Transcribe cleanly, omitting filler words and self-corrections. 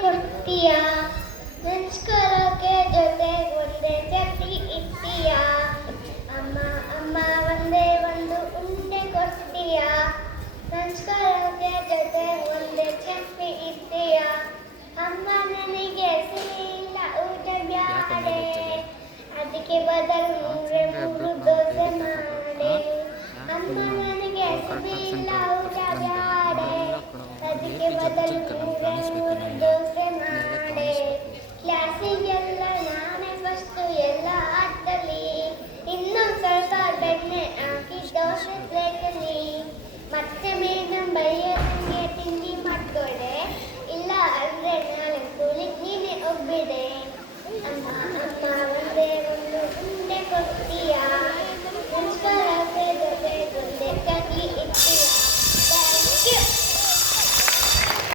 ಕೊಡ್ತೀಯ ನೆನ್ಸ್ಕೊಳ್ಳೋಕೆ ಜೊತೆ ಒಂದೇ ಚಟ್ನಿ ಇಡ್ತೀಯ ಅಮ್ಮ ಅಮ್ಮ ಒಂದೇ ಒಂದು ಉಂಡೆ ಕೊಡ್ತೀಯ ನೆನ್ಸ್ಕೊಳ್ಳೋಕೆ ಜೊತೆ ಒಂದೇ ಚಟ್ನಿ ಇಡ್ತೀಯ ಅಮ್ಮ ನನಗೆ ಸಿಹಿಲ್ಲ ಊಟ ಬ್ಯಾಡೆ ಅದಕ್ಕೆ ಬದಲು ಮೂರು ದೋಸೆ ಮಾಡೆ ಅಮ್ಮ ನನಗೆ ಸಿಹಿಲ್ಲ ಊಟ ಬ್ಯಾಡೆ ಅದಕ್ಕೆ ಬದಲು ಮೂರು ದೋಸೆ ಮಾಡೆ ಕ್ಲಾಸಿಗೆಲ್ಲ ನಾನೇ ಫಸ್ಟು ಎಲ್ಲ ಆಟದಲ್ಲಿ ಇನ್ನೊಂದು ಸ್ವಲ್ಪ ಬೆಣ್ಣೆ ಹಾಕಿ ದೋಸೆ ಪ್ಲೇಟಲ್ಲಿ ಮತ್ತೆ ಮೇಡಮ್ ಬೈಯೋದಂಗೆ ತಿಂಡಿ ಮಾಡ್ಕೊಡೆ ಇಲ್ಲ ಅಂದರೆ ನಾಳೆ ಸ್ಕೂಲಿಗೆ ನೀನೇ ಹೋಗ್ಬಿಡೆ ಅಮ್ಮ ಅಮ್ಮ ಒಂದೇ ಒಂದು ಉಂಡೆ ಕೊಡ್ತೀಯಾ